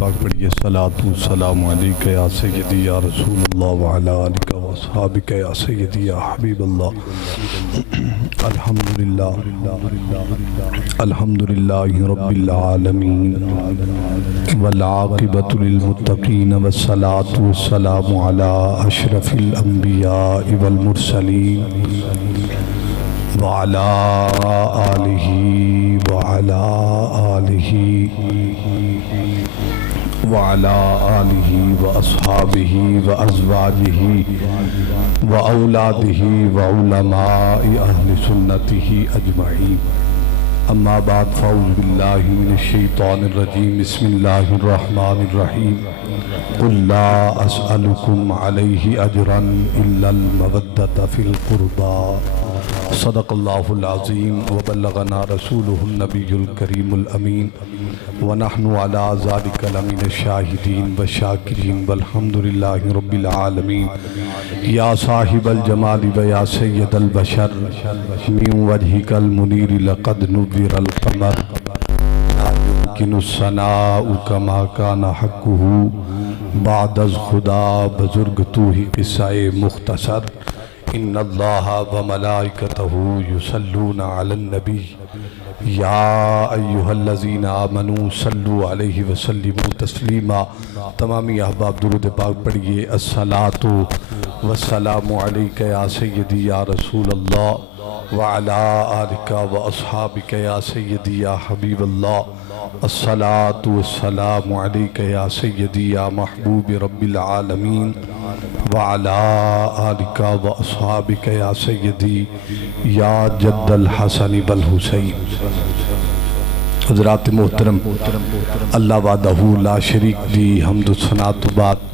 پاک پڑھیے صلاۃ و سلام علیک یا سیدی یا رسول اللہ وعلی آلک و اصحابک یا سیدی یا حبیب اللہ الحمدللہ رب العالمین والعاقبۃ للمتقین والصلاۃ والسلام علی اشرف الانبیاء والمرسلین وعلى آلہ وأصحابہ وأزواجہ وأولادہ وعلماء اہل سنتہ اجمعین اما بعد فاعوذ باللہ من الشیطان الرجیم بسم اللہ الرحمن الرحیم قل لا اسألکم علیہ اجرا الا المودۃ فی القربى صدق اللہ العظیم وبلغنا رسولہ النبی الکریم الامین ونحن علی ذلک لمن الشاہدین والشاکرین والحمدللہ رب العالمین یا صاحب الجمال و یا سید البشر من وجہک المنیر لقد نور القمر لا يمکن الثناء کما کان حقہ بعد از خدا بزرگ تو ہی قصہ مختصر ان اللہ و ملائکتہ یصلون علی النبی یا ایہا الذین آمنوا صلوا علیہ وسلموا تسلیما تمامی احباب درود پاک پڑھئے الصلاۃ والسلام علیک یا سیدی یا رسول اللہ وعلی آلک و اصحابک یا سیدی یا حبیب اللہ الصلاۃ والسلام علیک یا سیدی یا محبوب رب العالمین وعلی آلک و اصحابک یا سیدی یا جد الحسن والحسین حضرات محترم اللہ وحدہ لا شریک دی حمد و ثنا تو بعد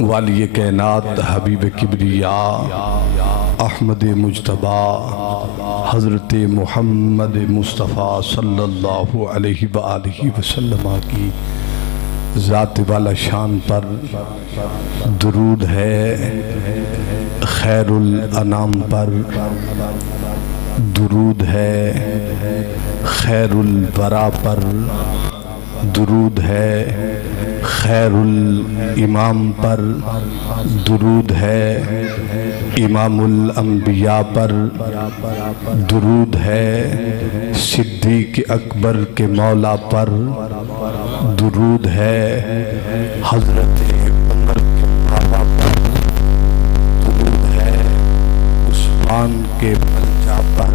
والی کائنات حبیب کبریاء احمد مجتبی حضرت محمد مصطفیٰ صلی اللہ علیہ وآلہ وسلم کی ذات والا شان پر درود ہے، خیر الانام پر درود ہے، خیر الورا پر درود ہے، خیر الامام پر درود ہے، امام الانبیاء پر درود ہے، صدیق اکبر کے مولا پر درود ہے، حضرت عمر کے بابا پر درود ہے، عثمان کے بلجا پر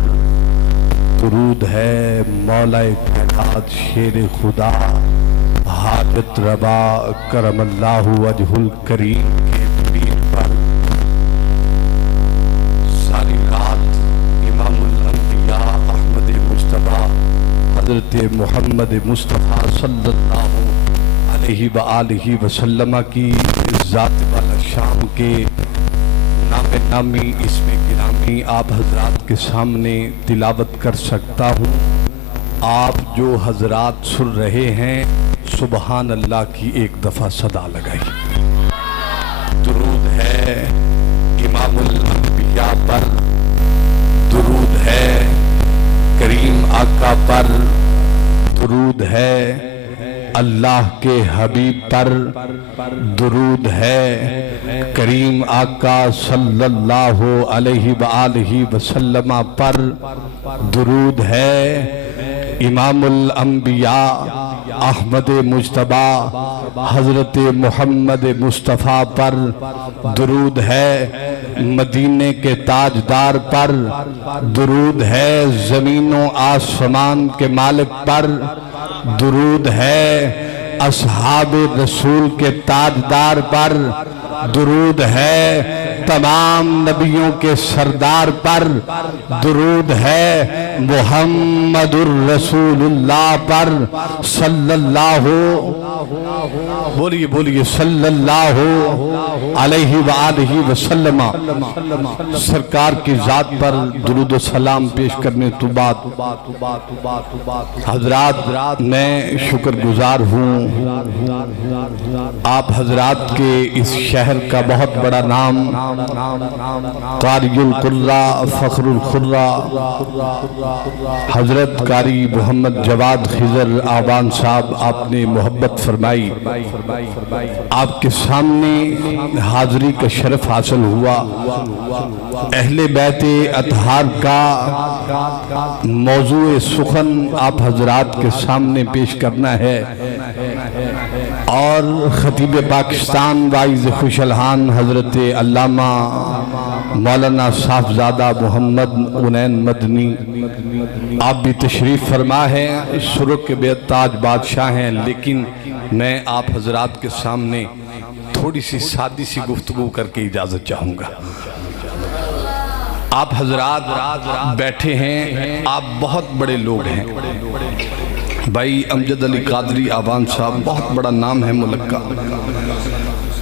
درود ہے، مولا کائنات شیر خدا حاجت روا کرم اللہ وجہ الکریم کے پیر پر ساری رات امام الانبیاء احمد مجتبی حضرت محمد مصطفیٰ صلی اللہ علیہ وآلہ وسلم کی ذات والا شام کے نام نامی اسم گرامی آپ حضرات کے سامنے تلاوت کر سکتا ہوں۔ آپ جو حضرات سن رہے ہیں سبحان اللہ کی ایک دفعہ صدا لگائی۔ درود ہے امام الانبیاء پر، درود ہے کریم آقا پر، درود ہے اللہ کے حبیب پر، درود ہے کریم آقا صلی اللہ علیہ وآلہ وسلم پر، درود ہے امام الانبیاء احمد مجتبی حضرت محمد مصطفیٰ پر، درود ہے مدینے کے تاجدار پر، درود ہے زمین و آسمان کے مالک پر، درود ہے اصحاب رسول کے تاجدار پر، درود ہے تمام نبیوں کے سردار پر، درود ہے محمد الرسول اللہ پر صلی اللہ بولیے صلی اللہ علیہ وآلہ وسلم۔ سرکار کی ذات پر درود و سلام پیش کرنے تو بعد حضرات میں شکر گزار ہوں آپ حضرات کے اس شہر کا بہت بڑا نام قاریُ القرہ فخر الخرہ حضرت قاری محمد جواد خضر آبان صاحب، آپ نے محبت فرمائی، آپ کے سامنے حاضری کا شرف حاصل ہوا۔ اہل بیت اطہار کا موضوع سخن آپ حضرات کے سامنے پیش کرنا ہے، اور خطیب پاکستان وائز خوش الحان حضرت علامہ مولانا صاحبزادہ محمد عنین مدنی آپ بھی تشریف فرما ہے، سرخ کے بے تاج بادشاہ ہیں، لیکن میں آپ حضرات کے سامنے تھوڑی سی سادی سی گفتگو کر کے اجازت چاہوں گا۔ آپ حضرات بیٹھے ہیں، آپ بہت بڑے لوگ ہیں، بھائی امجد علی قادری آبان صاحب بہت بڑا نام ہے ملک کا،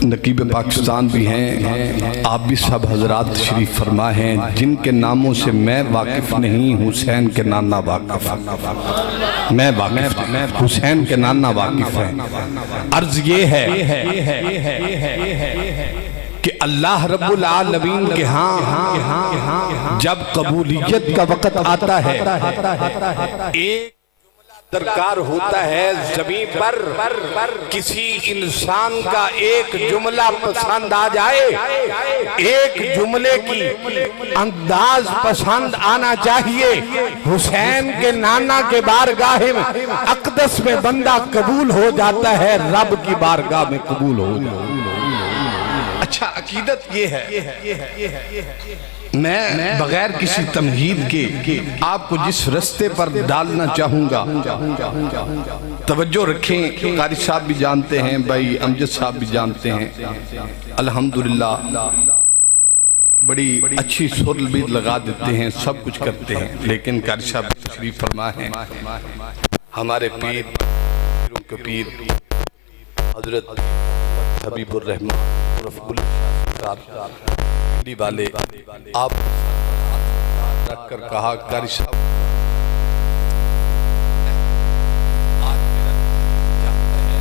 نقیب پاکستان بھی ہیں، آپ بھی سب حضرات تشریف فرما ہیں، جن کے ناموں سے میں واقف نہیں، حسین کے نانا واقف ہیں، میں واقف نہیں، حسین کے نانا واقف ہیں۔ عرض یہ ہے کہ اللہ رب العالمین کے ہاں جب قبولیت کا وقت آتا ہے، ایک درکار ہوتا ہے زمین پر کسی انسان کا ایک جملہ پسند آ جائے، ایک جملے کی انداز پسند آنا چاہیے۔ حسین کے نانا کے بارگاہ میں اقدس میں بندہ قبول ہو جاتا ہے، رب کی بارگاہ میں قبول ہو جاتا ہے۔ اچھا عقیدت یہ ہے، میں بغیر کسی تمہید کے آپ کو جس رستے پر ڈالنا چاہوں گا، توجہ رکھیں، قاری صاحب بھی جانتے ہیں، بھائی امجد صاحب بھی جانتے ہیں، الحمدللہ بڑی اچھی سر بھی لگا دیتے ہیں، سب کچھ کرتے ہیں، لیکن قاری صاحب تشریف فرما ہیں، ہمارے پیروں کے پیر حضرت حبیب الرحمن پنڈی والے آپ رکھ کر کہا، قاری صاحب آج میرا چاہتا ہے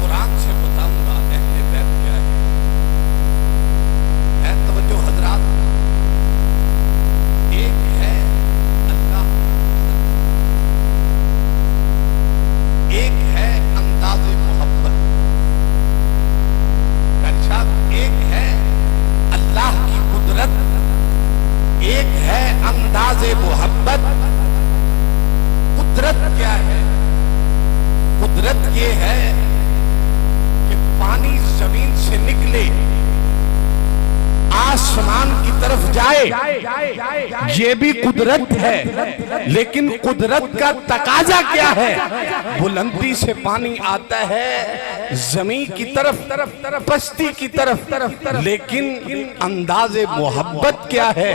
قرآن سے بتاؤں گا اہل بیت کیا ہے۔ اے توجہ حضرات، ایک ہے اللہ، ایک ہے انداز محبت، ایک ہے اللہ کی قدرت، ایک ہے انداز محبت۔ قدرت کیا ہے؟ قدرت یہ ہے کہ پانی زمین سے نکلے، آسمان کی طرف جائے، یہ بھی قدرت ہے، لیکن قدرت کا تقاضا کیا ہے؟ بلندی سے پانی آتا ہے زمین کی طرف، پستی کی طرف، لیکن انداز محبت کیا ہے؟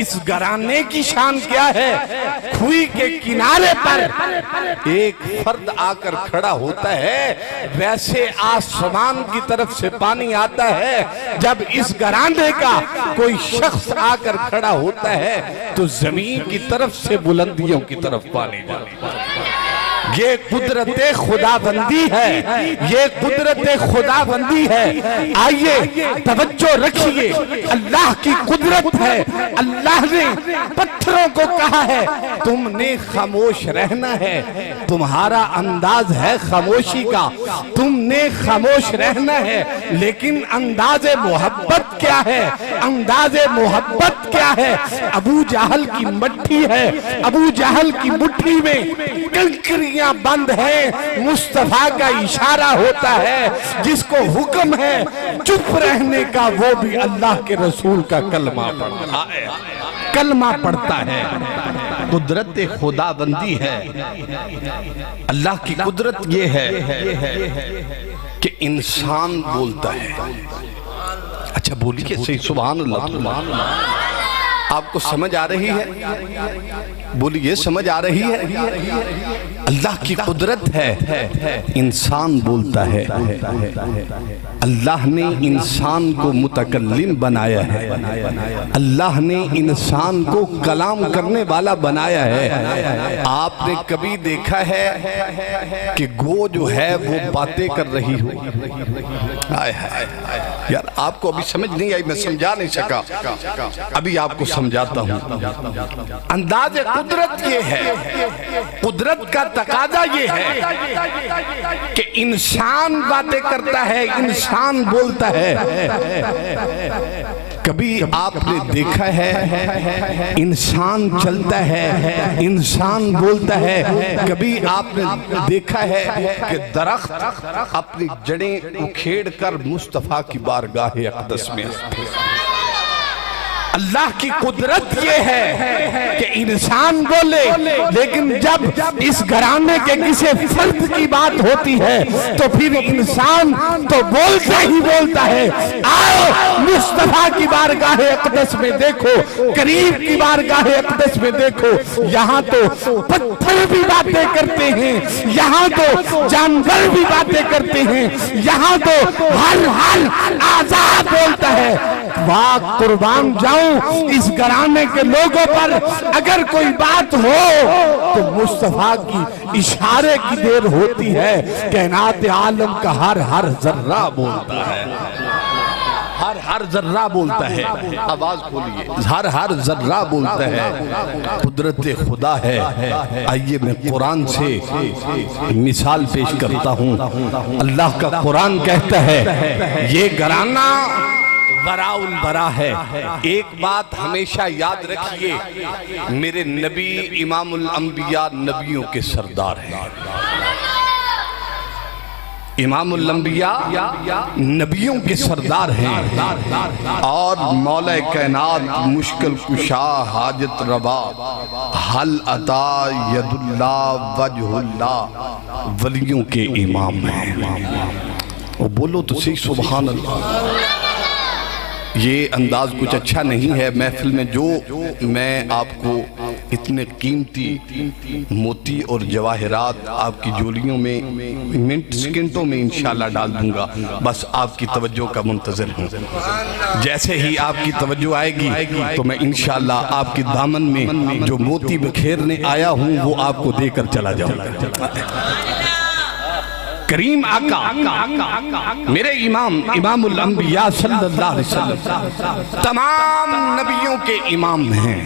اس گرانے کی شان کیا ہے؟ کھوئی کے کنارے پر ایک فرد آ کر کھڑا ہوتا ہے، ویسے آسمان کی طرف سے پانی آتا ہے، جب اس گرانے کا کوئی شخص آ کر کھڑا ہوتا ہے تو زمین کی طرف سے بلندیوں کی طرف پانی جاتا ہے۔ یہ قدرت خدا بندی ہے، یہ قدرت خدا بندی ہے۔ آئیے توجہ رکھیے، اللہ کی قدرت ہے۔ اللہ نے پتھروں کو کہا ہے تم نے خاموش رہنا ہے، تمہارا انداز ہے خاموشی کا، تم نے خاموش رہنا ہے، لیکن انداز محبت کیا ہے؟ انداز محبت کیا ہے؟ ابو جہل کی مٹھی ہے، ابو جہل کی مٹھی میں کنکریاں بند ہے، مصطفیٰ کا اشارہ ہوتا ہے، جس کو حکم ہے چپ رہنے کا، وہ بھی اللہ کے رسول کا کلمہ پڑھتا ہے، کلمہ پڑھتا ہے۔ قدرت خدا بندی ہے۔ اللہ کی قدرت یہ ہے کہ انسان بولتا ہے۔ اچھا بولیے صحیح، سبحان اللہ۔ آپ کو سمجھ آ رہی ہے؟ بولیے سمجھ آ رہی ہے؟ اللہ کی قدرت ہے، انسان بولتا ہے، اللہ نے انسان کو متکلم بنایا ہے، اللہ نے انسان کو کلام کرنے والا بنایا ہے۔ آپ نے کبھی دیکھا ہے کہ گو جو ہے وہ باتیں کر رہی ہو؟ یار آپ کو ابھی سمجھ نہیں آئی، میں سمجھا نہیں سکا، ابھی آپ کو سمجھاتا ہوں۔ انداز قدرت یہ ہے، قدرت کا تقاضا یہ ہے کہ انسان باتیں کرتا ہے، انسان بولتا ہے۔ کبھی آپ نے دیکھا ہے انسان چلتا ہے، انسان بولتا ہے؟ کبھی آپ نے دیکھا ہے کہ درخت اپنی جڑیں اکھیڑ کر مصطفیٰ کی بارگاہ اقدس میں؟ اللہ کی قدرت یہ ہے کہ انسان بولے، لیکن جب اس گھرانے کے کسی فرد کی بات ہوتی ہے تو پھر انسان تو بولتا ہی بولتا ہے۔ آؤ مصطفیٰ کی بارگاہ اقدس میں دیکھو، کریم کی بارگاہ اقدس میں دیکھو، یہاں تو پتھر بھی باتیں کرتے ہیں، یہاں تو جانور بھی باتیں کرتے ہیں، یہاں تو ہر آزاد بولتا ہے۔ واہ قربان جاؤں اس گھرانے کے لوگوں پر اگر کوئی بات ہو تو مصطفیٰ کی اشارے کی دیر ہوتی ہے۔ کائنات عالم کا ہر ذرہ بولتا ہے، ہر ذرہ بولتا ہے۔ آواز کھولیے، ہر ذرہ بولتا ہے۔ قدرت خدا ہے۔ آئیے میں قرآن سے مثال پیش کرتا ہوں۔ اللہ کا قرآن کہتا ہے یہ گھرانہ وراء البراء ہے۔ ایک بات ہمیشہ یاد رکھیے، میرے نبی امام الانبیاء نبیوں کے سردار ہیں۔ امام الانبیاء نبیوں کے سردار ہیں، اور مولا کائنات مشکل کشا حاجت روا حل عطا ید اللہ وجہ اللہ ولیوں کے امام ہیں۔ وہ بولو تو صحیح سبحان اللہ۔ یہ انداز کچھ اچھا نہیں ہے محفل میں، جو میں آپ کو اتنے قیمتی موتی اور جواہرات آپ کی جولیوں میں منٹ سکنٹوں میں انشاءاللہ ڈال دوں گا، بس آپ کی توجہ کا منتظر ہوں۔ جیسے ہی آپ کی توجہ آئے گی تو میں انشاءاللہ آپ کی دامن میں جو موتی بکھیرنے آیا ہوں وہ آپ کو دے کر چلا جاؤں گا۔ کریم آقا میرے امام الانبیاء صلی اللہ علیہ وسلم تمام نبیوں کے امام ہیں۔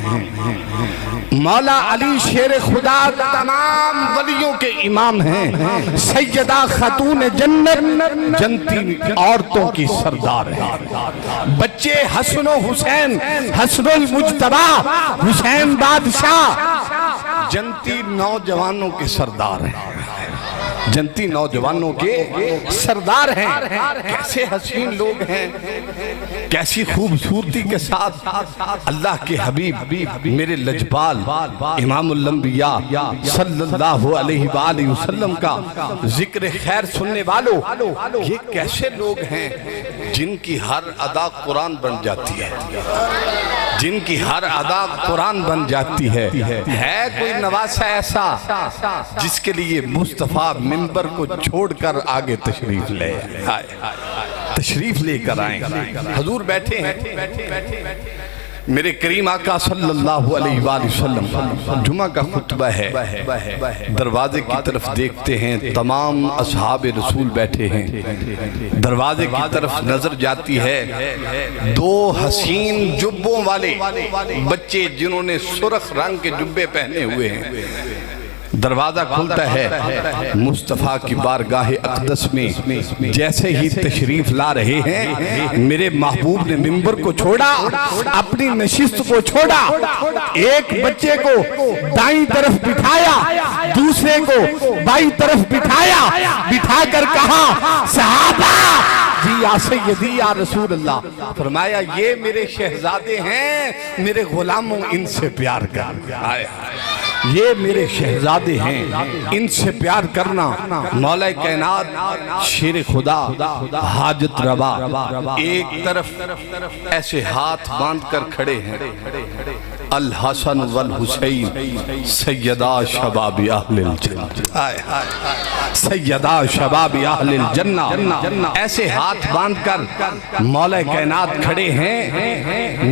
مولا علی شیر خدا تمام ولیوں کے امام ہیں۔ سیدہ خاتون جنت جنتی عورتوں کی سردار ہیں۔ بچے حسن و حسین، حسن المجتبی حسین بادشاہ جنتی نوجوانوں کے سردار ہیں، جنتی نوجوانوں کے سردار ہیں۔ کیسے حسین لوگ ہیں، کیسی خوبصورتی کے ساتھ اللہ کے حبیب میرے لجپال امام الانبیاء صلی اللہ علیہ وآلہ وسلم کا ذکر خیر سننے والوں، یہ کیسے لوگ ہیں جن کی ہر ادا قرآن بن جاتی ہے، جن کی ہر ادا قرآن بن جاتی ہے۔ ہے کوئی نواسہ ایسا جس کے لیے مصطفیٰ منبر کو چھوڑ کر آگے تشریف لے تشریف لے کر آئیں؟ حضور بیٹھے ہیں، میرے کریم آقا صلی اللہ علیہ وآلہ وسلم جمعہ کا خطبہ ہے، دروازے کی طرف دیکھتے ہیں، تمام اصحاب رسول بیٹھے ہیں، دروازے کی طرف نظر جاتی ہے، دو حسین جبوں والے بچے جنہوں نے سرخ رنگ کے جبے پہنے ہوئے ہیں، دروازہ کھلتا ہے، مصطفیٰ کی بارگاہ اقدس میں جیسے ہی تشریف لا رہے ہیں، میرے محبوب نے منبر کو چھوڑا، اپنی نشست کو چھوڑا، ایک بچے کو دائیں طرف بٹھایا، دوسرے کو بائیں طرف بٹھایا، بٹھا کر کہا صحابہ جی یا سیدی یا رسول اللہ، فرمایا یہ میرے شہزادے ہیں، میرے غلاموں ان سے پیار کر۔ یہ میرے شہزادے ہیں، ان سے پیار کرنا۔ مولا کائنات شیر خدا حاجت روا ایک طرف ایسے ہاتھ باندھ کر کھڑے ہیں، الحسن والحسین سیدہ شباب اہل الجنہ، سیدہ شباب اہل الجنہ، ایسے ہاتھ باندھ کر مولا کائنات کھڑے ہیں۔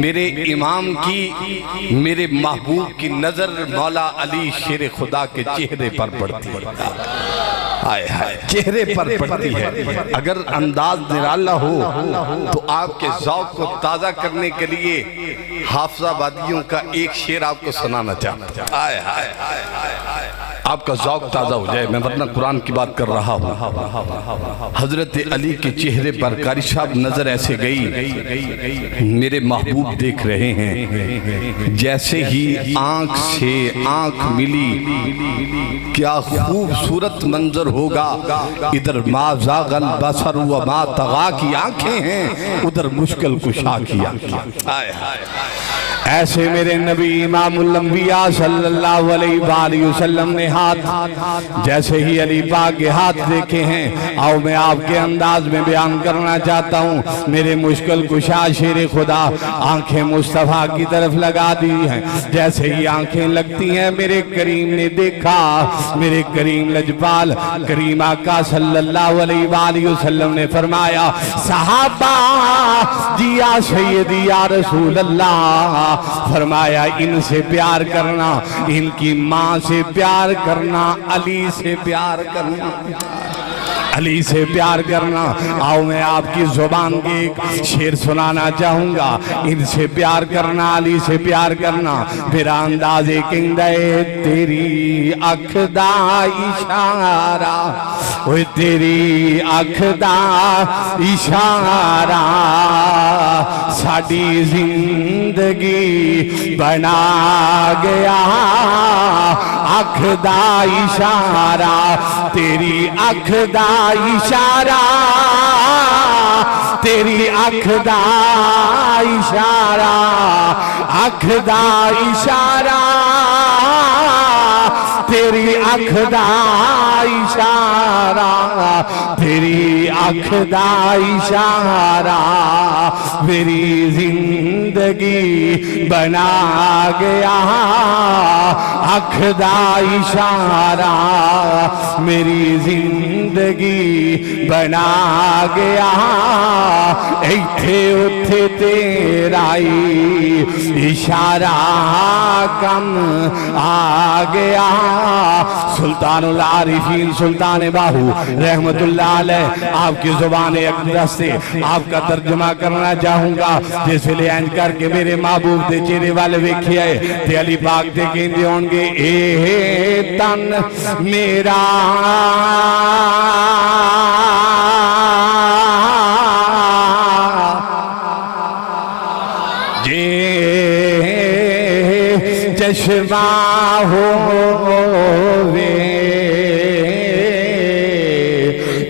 میرے امام کی، میرے محبوب کی نظر مولا علی شیر خدا کے چہرے پر پڑتی ہے، چہرے پر پڑتی ہے۔ اگر انداز نرالا ہو تو آپ کے ذوق کو تازہ کرنے کے لیے حافظ آبادیوں کا ایک شعر آپ کو سنانا چاہتا ہوں، آپ کا ذوق تازہ ہو جائے۔ میں ورنہ قرآن کی بات کر رہا ہوں۔ حضرت علی کے چہرے پر قاری صاحب نظر ایسے گئی، میرے محبوب دیکھ رہے ہیں، جیسے ہی آنکھ سے آنکھ ملی، کیا خوبصورت منظر ہوگا۔ ادھر ما زاغ البصر و ما طغا کی آنکھیں ہیں، ادھر مشکل کشا کی آنکھیں۔ ایسے میرے نبی امام الانبیاء صلی اللہ علیہ وآلہ وسلم نے ہاتھ، جیسے ہی علی پاک کے ہاتھ دیکھے ہیں، آؤ میں آپ کے انداز میں بیان کرنا چاہتا ہوں۔ میرے مشکل کشا شیر خدا آنکھیں مصطفیٰ کی طرف لگا دی ہیں، جیسے ہی آنکھیں لگتی ہیں میرے کریم نے دیکھا، میرے کریم لجپال کریم آقا صلی اللہ علیہ وآلہ وسلم نے فرمایا، صحابہ جی یا سیدی یا رسول اللہ، فرمایا ان سے پیار کرنا، ان کی ماں سے پیار کرنا، علی سے پیار کرنا، علی سے پیار کرنا۔ آؤ میں آپ کی زبان کے ایک شعر سنانا چاہوں گا، ان سے پیار کرنا، علی سے پیار کرنا۔ میرا انداز کندے تیری اکھ دا اشارہ، اوہ تیری اکھ دا اشارہ ساڈی زندگی بنا گیا، اکھ دا اشارہ تیری اکھ دا اشارہ، تیری اکھ دا اشارہ، اکھ دا اشارہ تیری اکھ دا اشارہ، تیری اکھ دا اشارہ میری زندگی بنا گیا، اکھ دا اشارہ میری زندگی بنا گیا، ایتھے اتھے تیرا اشارہ کم آ گیا۔ سلطان العارفین سلطان باہو رحمت اللہ علیہ آپ کی زبان اقدس سے آپ کا ترجمہ کرنا چاہوں گا، جیسے لے آئیں کر کے میرے محبوب دے چہرے والے ویکھی آئے تے علی پاک دے کہندے ہوں گے، اے تن میرا چشمہ ہووے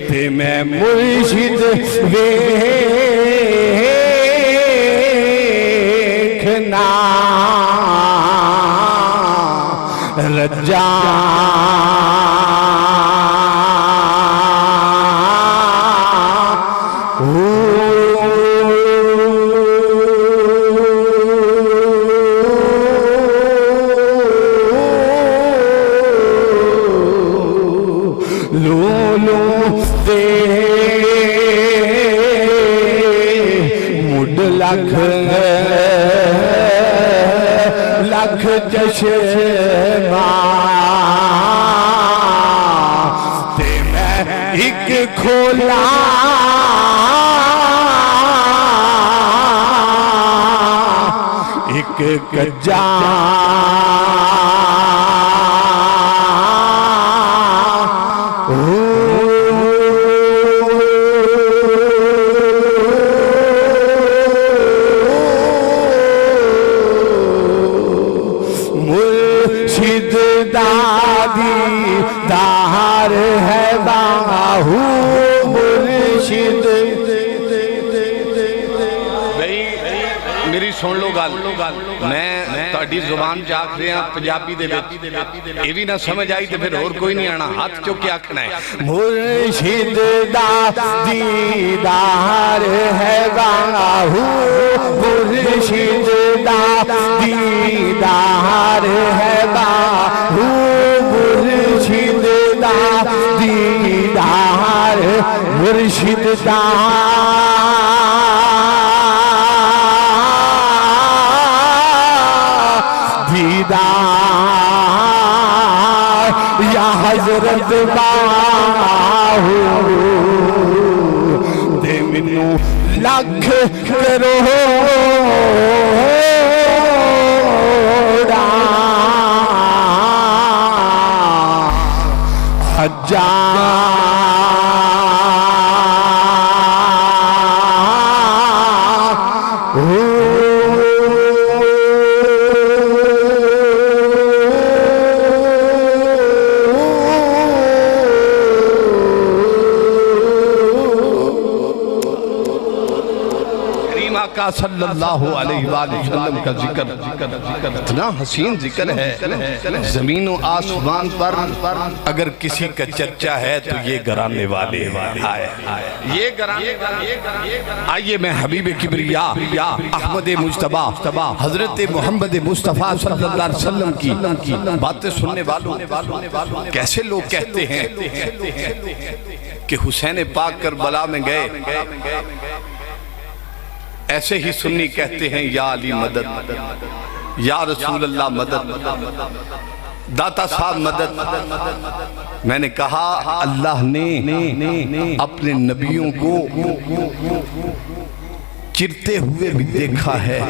تے میں مرشد ویکھنا رجا لکھ چشمہ تے میں ایک کھولا ایک کجا دار ہے باہو مرشد۔ میری سن لو گل میں تہاڈی زبان چ آکھ رہا پنجابی دے وچ اے وی نہ سمجھ آئی تے پھر اور کوئی نہیں آنا ہاتھ چک کے آکھنا ہے مرشد دا دیدار ہے باہو مرشد دا دیدار ہے باہو مرشد دا دیدار مرشد دا یا حضرت باہو دے منو لکھ کروڑا صلی اللہ علیہ وآلہ وسلم کا ذکر اتنا حسین ذکر ہے زمین و آسمان پر اگر کسی کا چرچا ہے تو یہ گرانے والے یہ گرانے آئیے میں حبیب کبریا احمد مجتبی حضرت محمد مصطفیٰ صلی اللہ علیہ وسلم کی باتیں سننے والوں کیسے لوگ کہتے ہیں کہ حسین پاک کربلا میں گئے ایسے ہی سنی کہتے ہیں یا علی مدد یا رسول اللہ مدد داتا صاحب مدد میں نے کہا اللہ نے اپنے نبیوں کو چرتے ہوئے بھی دیکھا ہے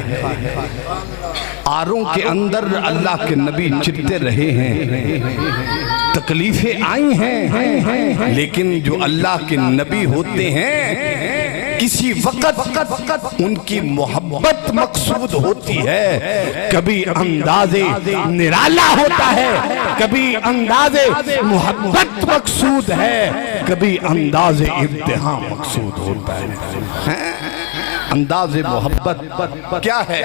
آروں کے اندر اللہ کے نبی چرتے رہے ہیں تکلیفیں آئی ہیں لیکن جو اللہ کے نبی ہوتے ہیں کسی وقت ان کی محبت مقصود ہوتی ہے کبھی انداز نرالا ہوتا ہے کبھی انداز محبت مقصود ہے کبھی انداز امتحان مقصود ہوتا ہے انداز محبت کیا ہے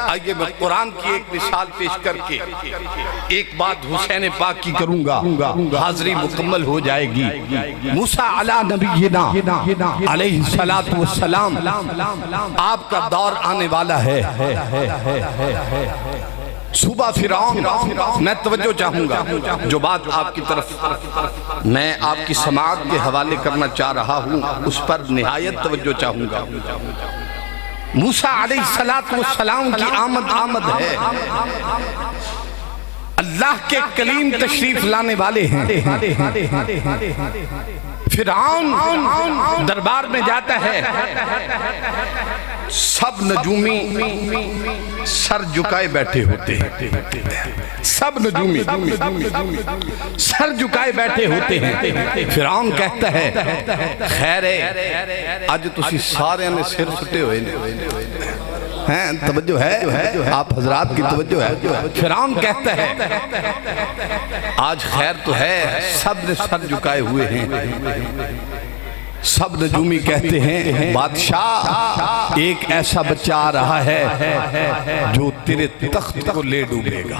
آئیے میں قرآن کی ایک مثال پیش کر کے ایک بات حسین پاک کی کروں گا حاضری مکمل ہو جائے گی موسیٰ علی نبینا علیہ السلام آپ کا دور آنے والا ہے صوبہ فرعون میں توجہ چاہوں گا جو بات آپ کی طرف میں آپ کی سماعت کے حوالے کرنا چاہ رہا ہوں اس پر نہایت توجہ چاہوں گا موسیٰ علیہ السلام کی آمد ہے اللہ کے کلیم تشریف لانے والے ہیں فرعون دربار میں جاتا ہے سب نجومی سر جھکائے بیٹھے ہوتے ہیں سب نجومی سر جھکائے بیٹھے ہوتے ہیں فرعون کہتا ہے خیر ہے آج تسی سارے نے سر سٹے ہوئے ہیں توجہ ہے آپ حضرات کی توجہ ہے فرعون کہتا ہے آج خیر تو ہے سب نے سر جھکائے ہوئے ہیں سب نجومی کہتے ہیں بادشاہ ایک ایسا بچہ آ رہا ہے جو تیرے تخت کو لے ڈوبے گا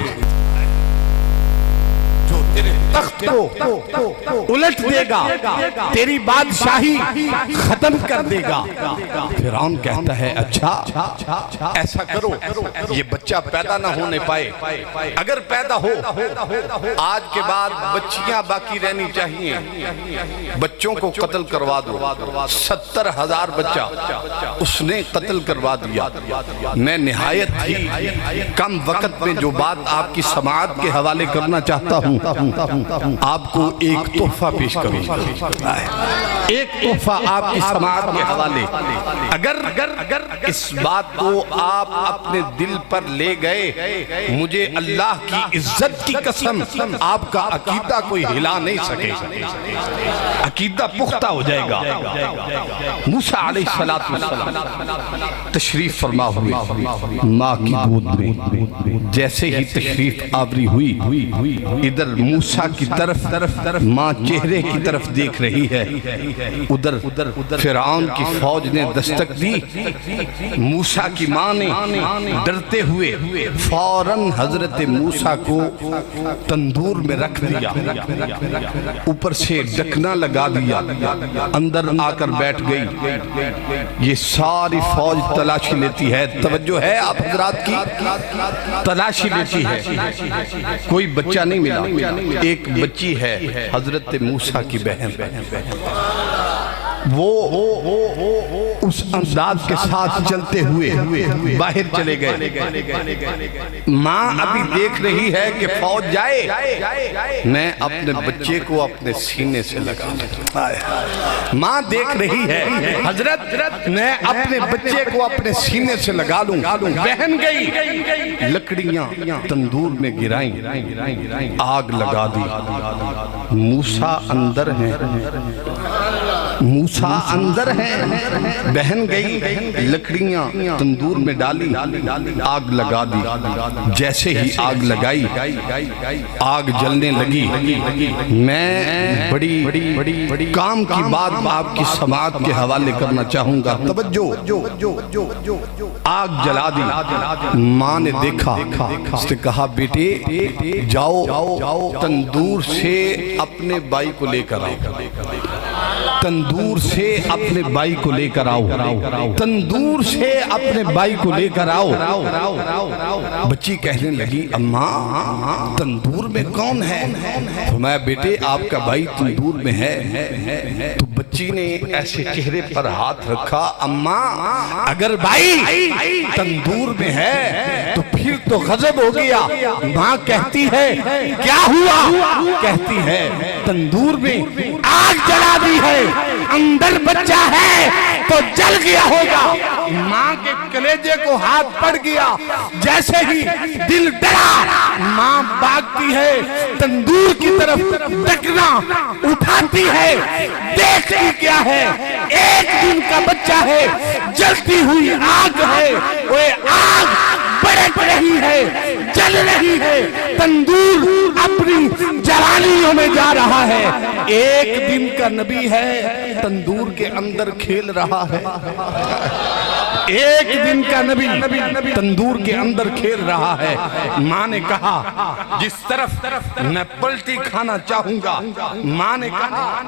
جو تیرے تخت کو الٹ دے گا تیری بادشاہی ختم کر دے گا فرعون کہتا ہے اچھا ایسا کرو یہ بچہ پیدا نہ ہونے پائے اگر پیدا ہو آج کے بعد بچیاں باقی رہنی چاہیے بچوں کو قتل کروا دو 70,000 بچہ اس نے قتل کروا دیا میں نہایت ہی کم وقت میں جو بات آپ کی سماعت کے حوالے کرنا چاہتا ہوں آپ کو ایک تحفہ پیش کروں گا ایک تحفہ آپ کی سماعت کے حوالے اگر اس بات کو آپ اپنے دل پر لے گئے مجھے اللہ کی عزت کی قسم آپ کا عقیدہ کوئی ہلا نہیں سکے عقیدہ پختہ ہو جائے گا موسیٰ علیہ السلام تشریف فرما ہوئے ماں کی گود میں جیسے ہی تشریف آوری ہوئی ادھر موسیٰ کی طرف ماں چہرے کی طرف دیکھ رہی ہے. ادھر فرعون کی فوج نے دستک دی. موسیٰ کی ماں نے ڈرتے ہوئے فوراً حضرت موسیٰ کو تندور میں رکھ دیا, اوپر سے ڈھکنا لگا دیا, اندر آ کر بیٹھ گئی. یہ ساری فوج تلاشی لیتی ہے. توجہ ہے آپ حضرات کی؟ تلاشی لیتی ہے, کوئی بچہ نہیں ملا. ایک بچی ہے حضرت موسیٰ کی بہن. وہ اس انداز کے ساتھ چلتے ہوئے باہر چلے گئے. ماں ابھی دیکھ رہی ہے کہ فوج جائے, میں اپنے بچے کو اپنے سینے سے لگا لوں. ماں دیکھ رہی ہے حضرت میں اپنے بچے کو اپنے سینے سے لگا لوں. بہن گئی, لکڑیاں تندور میں گرائیں, آگ لگا دی. موسیٰ اندر ہیں, موسیٰ اندر ہیں. بہن گئی, لکڑیاں تندور میں ڈالی, آگ لگا دی. جیسے ہی آگ لگائی, آگ جلنے لگی. میں بڑی کام کی بات آپ کی سماعت کے حوالے کرنا چاہوں گا. توجہ. آگ جلا دی. ماں نے دیکھا, اس نے کہا بیٹے جاؤ تندور سے اپنے بھائی کو لے کر آؤ. تندور سے اپنے بھائی کو لے کر آؤ. تندور سے اپنے بھائی کو لے کر آؤ. بچی کہنے لگی اماں تندور میں کون ہے؟ فرمایا بیٹے آپ کا بھائی تندور میں ہے. تو بچی نے ایسے چہرے پر ہاتھ رکھا, اماں اگر بھائی تندور میں ہے تو پھر تو غضب ہو گیا. ماں کہتی ہے کیا ہوا؟ کہتی ہے تندور میں آگ جلا دی ہے, اندر بچہ ہے تو جل گیا ہوگا. ماں کے کلیجے کو ہاتھ پڑ گیا. جیسے ہی دل ڈرا, ماں بھاگتی ہے تندور کی طرف, ڈھکنا اٹھاتی ہے, دیکھتی کیا ہے, ایک دن کا بچہ ہے, جلتی ہوئی آگ ہے. وہ آگ بڑک رہی ہے, جل رہی ہے, تندور اپنی جوانیوں میں جا رہا ہے. ایک دن کا نبی ہے, تندور کے اندر کھیل رہا ہے. ایک دن کا نبی تندور کے اندر کھیل رہا ہے. ماں نے کہا جس طرف میں پلٹی کھانا چاہوں گا. ماں نے کہا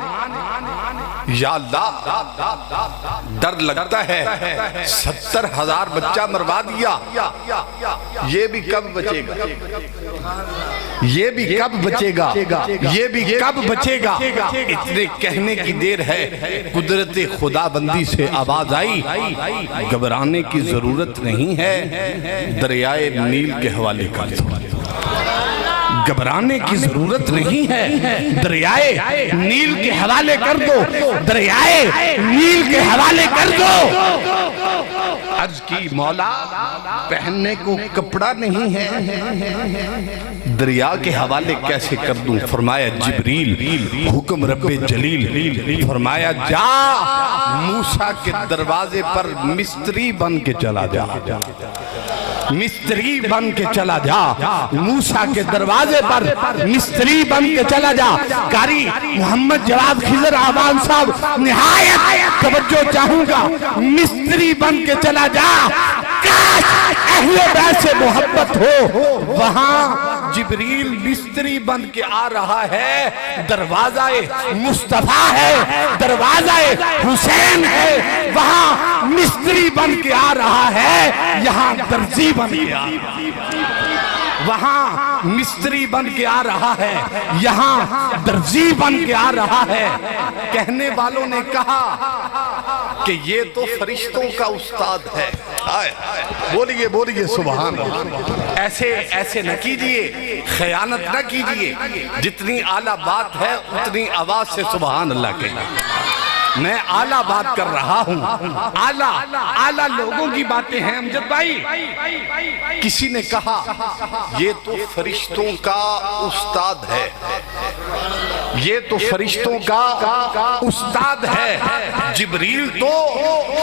یا اللہ ڈر لگتا ہے 70,000 بچہ مروا دیا, یہ بھی کب بچے گا, یہ بھی کب بچے گا, یہ بھی کب بچے گا. اتنے کہنے کی دیر ہے, قدرت خدا بندی سے آواز آئی گھبرانے کی ضرورت نہیں ہے, دریائے نیل کے حوالے کر دو. گھبرانے کی ضرورت نہیں ہے, دریائے نیل کے حوالے کر دو. دریائے نیل کے حوالے کر دو. عرض کی مولا پہننے کو کپڑا نہیں ہے, دریا کے حوالے کیسے کر دوں؟ فرمایا جبریل حکم رب جلیل. فرمایا جا موسیٰ کے دروازے پر مستری بن کے چلا جا, مستری بن کے چلا جا. موسیٰ کے دروازے پر مستری بن کے چلا جا. قاری محمد جواد خضر آبان صاحب نہایت توجہ چاہوں گا. مستری بن کے چلا جا. کاش اہل بیت سے محبت ہو. وہاں جبریل مستری بن کے آ رہا ہے, دروازہ مصطفیٰ ہے, دروازہ حسین ہے. وہاں مستری بن کے آ رہا ہے, یہاں درزی بن کے آ رہا ہے. وہاں مستری بن کے آ رہا ہے, یہاں درزی بن کے آ رہا ہے. کہنے والوں نے کہا کہ یہ تو فرشتوں کا استاد ہے. بولیے سبحان اللہ. ایسے نہ کیجئے, خیانت نہ کیجئے. جتنی اعلیٰ بات ہے اتنی آواز سے سبحان اللہ کہنا. میں اعلیٰ بات کر رہا ہوں, اعلیٰ لوگوں کی باتیں ہیں. امجد بھائی کسی نے کہا یہ تو فرشتوں کا استاد ہے, یہ تو فرشتوں کا استاد ہے. جبریل تو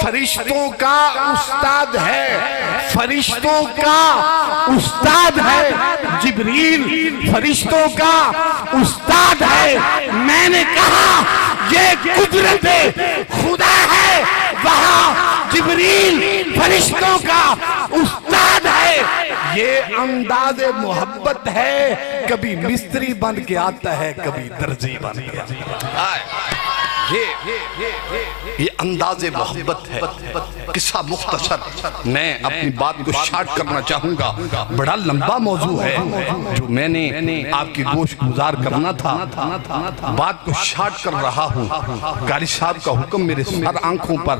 فرشتوں کا استاد ہے, فرشتوں کا استاد ہے. جبریل فرشتوں کا استاد ہے. میں نے کہا یہ قدرت خدا ہے, وہاں جبریل فرشتوں کا استاد ہے. یہ انداز محبت ہے, کبھی مستری بن کے آتا ہے, کبھی درزی بن کے آتا ہے. یہ انداز محبت ہے. قصہ مختصر, میں اپنی بات کو شارٹ کرنا چاہوں گا, بڑا لمبا موضوع ہے جو میں نے آپ کی گوش گزار کرنا تھا, بات کو شارٹ کر رہا ہوں. قاری صاحب کا حکم میرے سر آنکھوں پر,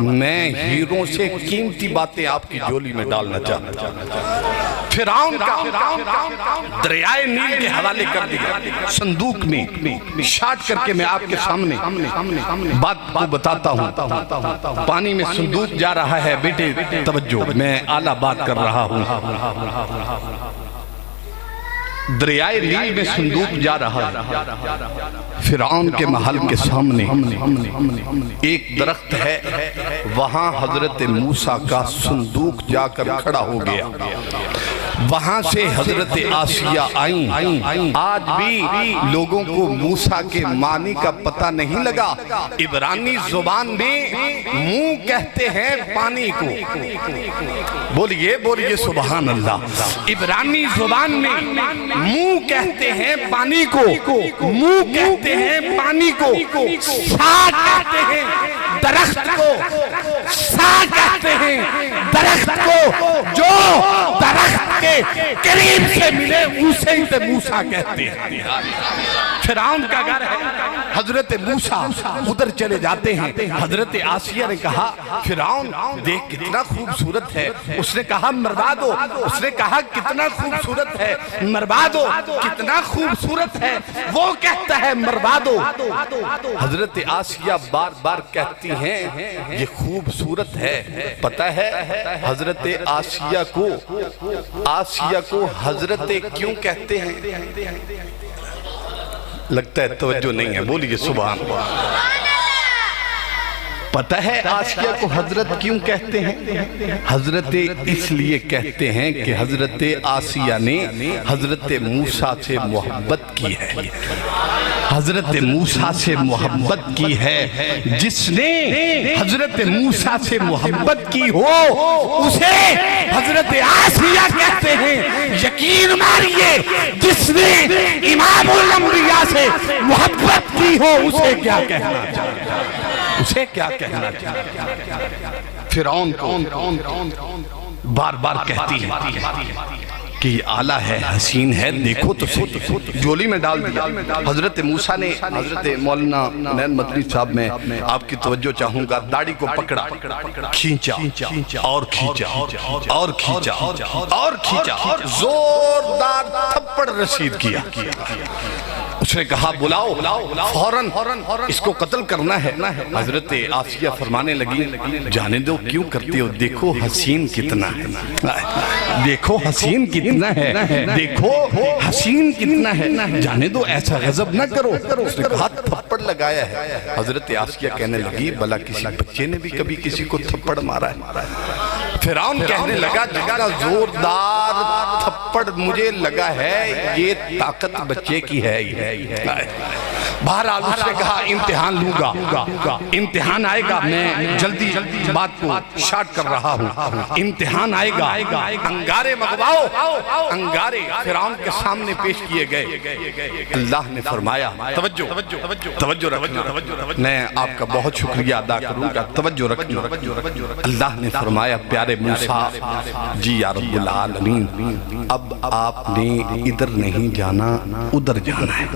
میں ہیروں سے قیمتی باتیں آپ کی جولی میں ڈالنا چاہتا ہوں. فرعون کا دریائے نیل کے حوالے کر دیا صندوق میں, شارٹ کر کے میں آپ کے سامنے بات کو بتاتا ہوں. پانی میں صندوق جا رہا ہے, بیٹے توجہ, میں اعلیٰ بات کر رہا ہوں. دریائے نیل میں صندوق جا رہا ہے, فرعون کے محل کے سامنے ایک درخت ہے, وہاں حضرت موسیٰ کا صندوق جا کر کھڑا ہو گیا. وہاں سے حضرت آسیہ آئیں. آج بھی لوگوں کو موسیٰ کے معنی کا پتہ نہیں لگا. عبرانی زبان میں منہ کہتے ہیں پانی کو, بولیے سبحان اللہ. عبرانی زبان میں منہ کہتے ہیں پانی کو, منہ کہتے ہیں پانی کو, سا کہتے ہیں درخت کو, سا کہتے ہیں درخت کو. جو درخت کے قریب سے ملے اسے ہی موسیٰ کہتے ہیں. فرعون کا گھر ہے, حضرت موسیٰ ادھر چلے جاتے ہیں. حضرت آسیہ نے کہا فرعون دیکھ کتنا خوبصورت ہے. اس نے کہا مروا دو. اس نے کہا کتنا خوبصورت ہے, مروا دو, کتنا خوبصورت ہے. وہ کہتا ہے مروا دو. حضرت آسیہ بار بار کہتی ہیں یہ خوبصورت ہے. پتہ ہے حضرت آسیہ کو حضرت کیوں کہتے ہیں؟ لگتا ہے توجہ نہیں ہے, بولیے سبحان اللہ. پتہ ہے آسیہ کو حضرت کیوں کہتے ہیں؟ حضرت اس لیے کہتے ہیں کہ حضرت آسیہ نے حضرت موسیٰ سے محبت کی ہے. حضرت موسیٰ سے محبت کی ہے. جس نے حضرت موسیٰ سے محبت کی ہو اسے حضرت آسیہ کہتے ہیں. یقین مانیے جس نے امام الانبیاء سے محبت کی ہو اسے کیا کہنا چاہیے, اسے کیا کہنا چاہیے. فرعون کو بار بار کہتی ہے کہ یہ آلہ ہے, حسین ہے, دیکھو تو جولی میں ڈال دیا. حضرت موسیٰ نے, حضرت مولانا نین مدنی صاحب میں آپ کی توجہ چاہوں گا, داڑھی کو پکڑا, کھینچا اور کھینچا اور کھینچا اور کھینچا, زوردار تھپڑ رسید کیا. اس نے کہا بلاؤ, فوراً اس کو قتل کرنا ہے. حضرت آسیہ فرمانے لگی جانے دو, کیوں کرتے ہو, دیکھو حسین کتنا ہے, دیکھو حسین کتنا ہے, دیکھو حسین کتنا ہے, جانے دو, ایسا غضب نہ کرو. اس نے کہا تھپڑ لگایا ہے. حضرت آسیہ کہنے لگی بھلا کسی بچے نے بھی کبھی کسی کو تھپڑ مارا ہے؟ فرعون کہنے لگا جتنا زوردار تھپڑ مجھے لگا ہے یہ طاقت بچے کی ہے ہی. بہرحال اس نے کہا امتحان لوں گا, امتحان آئے گا. میں جلدی بات کو شارٹ کر رہا ہوں. امتحان آئے گا, انگارے منگواؤ. انگارے فرعون کے سامنے پیش کیے گئے. اللہ نے فرمایا توجہ رکھنا, میں آپ کا بہت شکریہ ادا کروں گا, توجہ رکھنا. اللہ نے فرمایا پیارے موسیٰ جی یا رب العالمین, اب آپ نے ادھر نہیں جانا, ادھر جانا ہے.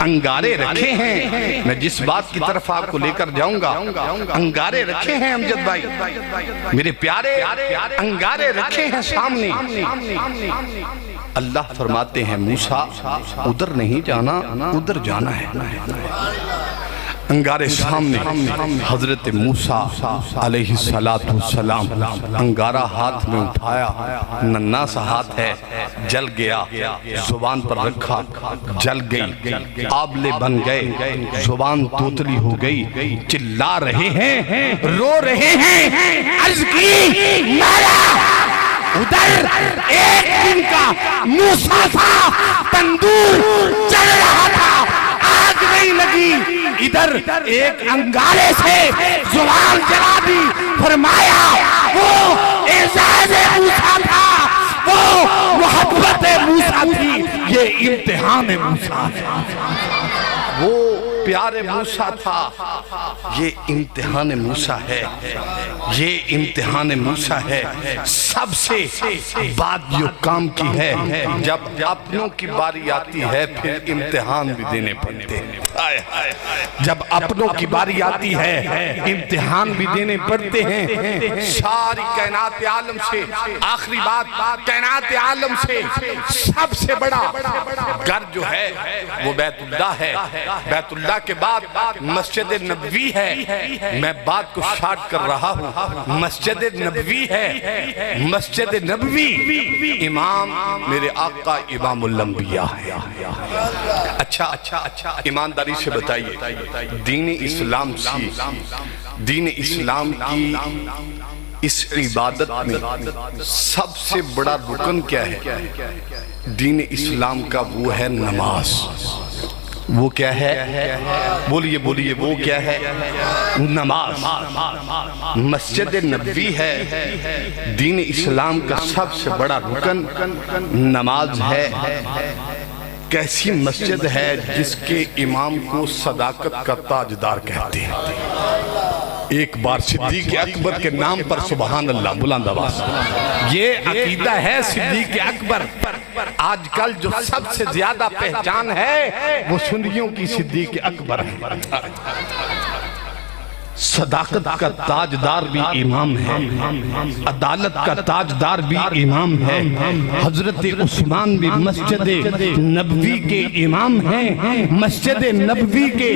انگارے رکھے ہیں, میں جس بات کی طرف آپ کو لے کر جاؤں گا, انگارے رکھے ہیں امجد بھائی میرے پیارے, انگارے رکھے ہیں سامنے. اللہ فرماتے ہیں موسیٰ ادھر نہیں جانا, ادھر جانا ہے. انگارے سامنے, حضرت موسیٰ علیہ السلام انگارہ ہاتھ میں اٹھایا, ننھا سا ہاتھ ہے, جل گیا, زبان پر رکھا, جل گئی, آبلے بن گئے, زبان توتلی ہو گئی. چلا رہے ہیں, رو رہے ہیں, عرض کی میرا ادھر ایک دن کا موسیٰ تھا, تندور نہیں لگی، ادھر ایک انگارے سے زبان جلا دی، فرمایا وہ اعزاز موسیٰ تھا، وہ محبت موسیٰ تھی، یہ امتحان موسیٰ ہے۔ وہ پیارے موسیٰ تھا، یہ امتحان موسیٰ ہے، یہ امتحان موسیٰ ہے۔ سب سے بات جو کام کی ہے، جب اپنوں کی باری آتی ہے پھر امتحان بھی دینے پڑتے ہیں۔ جب اپنوں کی باری آتی ہے امتحان بھی دینے پڑتے ہیں۔ ساری کائنات عالم سے، آخری بات کائنات عالم سے سب سے بڑا گھر جو ہے وہ بیت اللہ ہے، بیت اللہ کے بعد مسجد نبوی ہے۔ میں بات کو شارٹ کر رہا ہوں، مسجد نبوی ہے، مسجد نبوی امام میرے آقا امام الانبیاء ہے۔ اچھا ایمانداری سے بتائیے، دین اسلام کی اس عبادت میں سب سے بڑا رکن کیا ہے؟ دین اسلام کا وہ ہے نماز۔ وہ کیا ہے؟ بولیے وہ کیا ہے؟ نماز۔ مسجد نبوی ہے، دین اسلام کا سب سے بڑا رکن نماز ہے۔ کیسی مسجد ہے جس کے امام کو صداقت کا تاجدار کہتے ہیں؟ ایک بار صدیق اکبر کے نام پر سبحان اللہ بلند آواز۔ یہ عقیدہ ہے صدیق اکبر۔ آج کل جو سب سے زیادہ پہچان ہے وہ سنیوں کی صدیق اکبر ہے۔ صداقت کا تاجدار بھی امام ہے، عدالت کا تاجدار بھی امام ہے۔ حضرت عثمان بھی مسجد نبوی کے امام ہیں، مسجد نبوی کے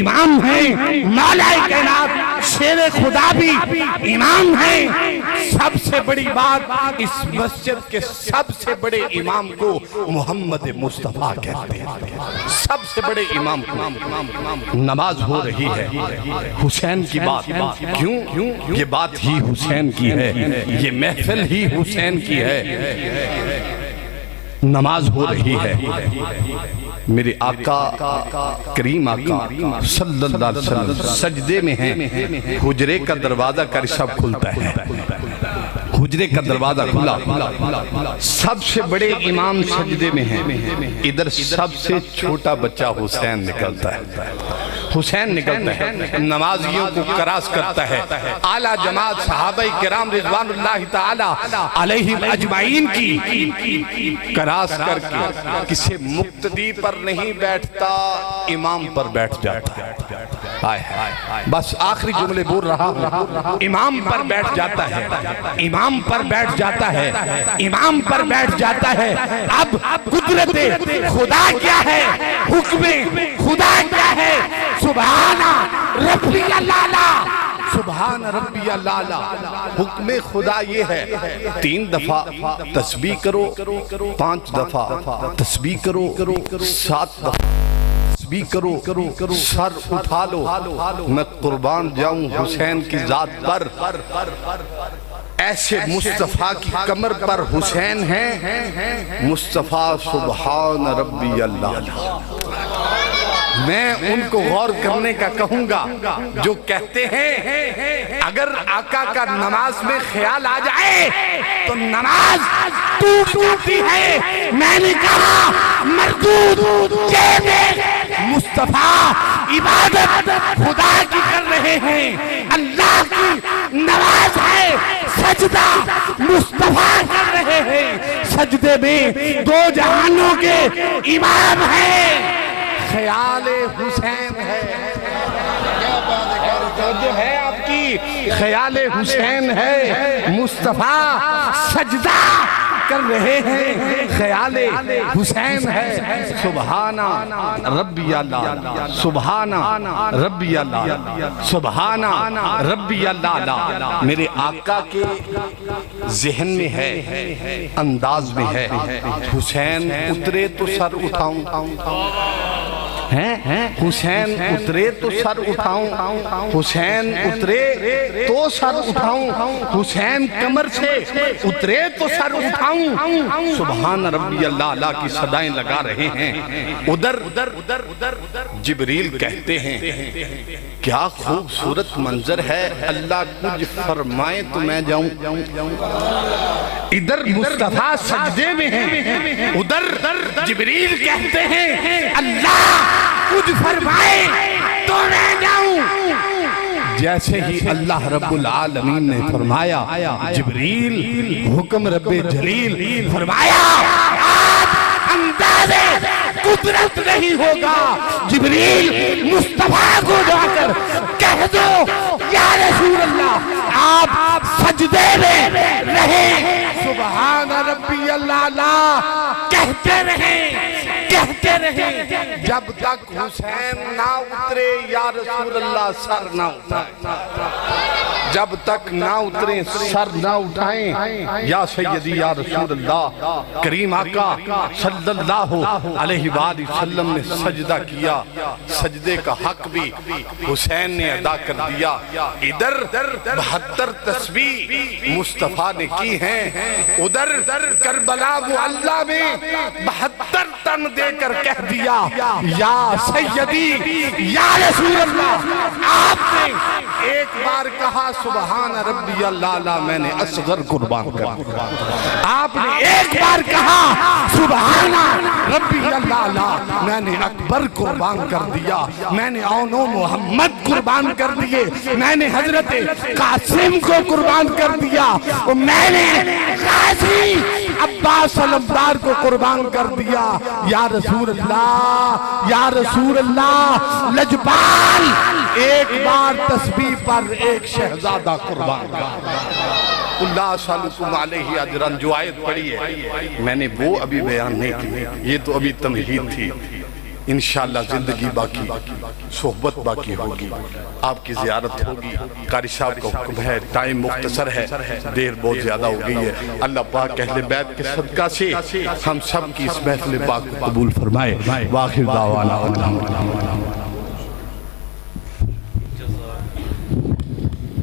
امام ہیں۔ مولا کائنات شیر خدا بھی امام ہیں۔ سب سے بڑی بات، اس مسجد کے سب سے بڑے امام کو محمد مصطفیٰ کہتے ہیں۔ سب سے بڑے امام کو نماز ہو رہی ہے۔ حسین کی بات کیوں؟ یہ بات ہی حسین کی ہے، یہ محفل ہی حسین کی ہے۔ نماز ہو رہی ہے، میرے آقا کریم آقا صلی اللہ علیہ وسلم سجدے میں ہیں۔ حجرے کا دروازہ کرشب کھلتا ہے، حجرے کا دروازہ کھلا، سب سے بڑے امام سجدے میں ہیں۔ ادھر سب سے چھوٹا بچہ حسین نکلتا ہے، حسین نکلتا ہے، نمازیوں کو کراس کرتا ہے۔ اعلیٰ جماعت صحابہ کرام رضوان اللہ تعالی علیہم اجمعین کی کراس کر کے کسی مقتدی پر نہیں بیٹھتا، امام پر بیٹھ جاتا ہے۔ بس آخری جملے بول رہا ہوں، امام پر بیٹھ جاتا ہے، امام پر بیٹھ جاتا ہے، امام پر بیٹھ جاتا ہے۔ اب قدرت خدا کیا ہے، حکم خدا کیا ہے؟ سبحان ربی اللہ، سبحان ربی اللہ۔ حکم خدا یہ ہے، 3 دفعہ تسبیح کرو، 5 دفعہ تسبیح کرو، 7 دفعہ تسبیح کرو، سر اٹھا لو۔ میں قربان جاؤں حسین کی ذات پر، ایسے مصطفیٰ کی کمر پر حسین ہیں، مصطفیٰ سبحان ربی اللہ۔ میں ان کو غور کرنے کا کہوں گا جو کہتے ہیں اگر آقا کا نماز میں خیال آ جائے تو نماز ٹوٹ جاتی ہے۔ میں نے کہا مردود مصطفیٰ عبادت خدا کی کر رہے ہیں، اللہ کی نماز ہے، سجدہ مصطفیٰ کر رہے ہیں۔ سجدے میں 2 جہانوں کے امام ہیں، خیال حسین ہے، جو ہے آپ کی خیال حسین ہے، مصطفیٰ سجدہ کر رہے ہیں، خیال حسین ہے۔ سبحان ربی اللہ، سبحان ربی اللہ، سبحان ربی اللہ۔ میرے آقا کے ذہن میں ہے، انداز میں ہے، حسین اترے تو سر اٹھاؤں، ہیں حسین اترے تو سر اٹھاؤں، حسین اترے تو سر اٹھاؤں، حسین کمر سے اترے تو سر اٹھاؤں، سبحان ربی اللہ اللہ کی صدائیں لگا رہے ہیں۔ ادھر جبریل کہتے ہیں کیا خوبصورت منظر ہے، اللہ کچھ فرمائے تو میں جاؤں۔ ادھر مصطفیٰ سجدے میں ہیں، ادھر جبریل کہتے ہیں اللہ کچھ فرمائے تو میں جاؤں۔ جیسے ہی اللہ رب العالمین نے فرمایا جبریل حکم رب جلیل فرمایا اندازے قدرت نہیں ہوگا، جبریل مصطفیٰ کو جا کر کہہ دو یا رسول اللہ آپ سجدے میں رہیں، سبحان ربی اللہ کہتے رہیں جب تک حسین نہ اترے یا رسول اللہ سر نہ اٹھائیں، جب تک نہ اتریں سر نہ اٹھائیں یا سیدی یا رسول اللہ کریم آقا صلی اللہ علیہ وآلہ وسلم نے سجدہ کیا، سجدے کا حق بھی حسین نے ادا کر دیا۔ ادھر 72 تسبیح مصطفیٰ نے کی ہیں، ادھر کربلا معلیٰ میں 72 تن دے کر کہہ دیا یا سیدی یا رسول اللہ۔ آپ نے ایک بار کہا سبحان ربی اللہ میں نے اصغر قربان کر دیا، آپ نے ایک بار کہا سبحان ربی اللہ میں نے اکبر قربان کر دیا، میں نے اون و محمد قربان کر دیے، میں نے حضرت قاسم کو قربان کر دیا، میں نے غازی عباس علمدار کو قربان کر دیا۔ یا رسول اللہ یا رسول اللہ لجپال ایک بار تسبیح پر ایک شہزادہ قربان کر۔ اللہ صلی اللہ علیہ اجرن جو آیت پڑھی ہے میں نے وہ ابھی بیان نہیں کی، یہ تو ابھی تمہید تھی۔ انشاءاللہ زندگی باقی، صحبت باقی ہوگی، آپ کی زیارت ہوگی۔ قاری صاحب کا حکم ہے، ٹائم مختصر ہے، دیر بہت زیادہ ہو گئی ہے۔ اللہ پاک اہل بیت کے صدقہ سے ہم سب کی اس محفل پاک کو قبول فرمائے۔ وآخر دعوانا الحمدللہ۔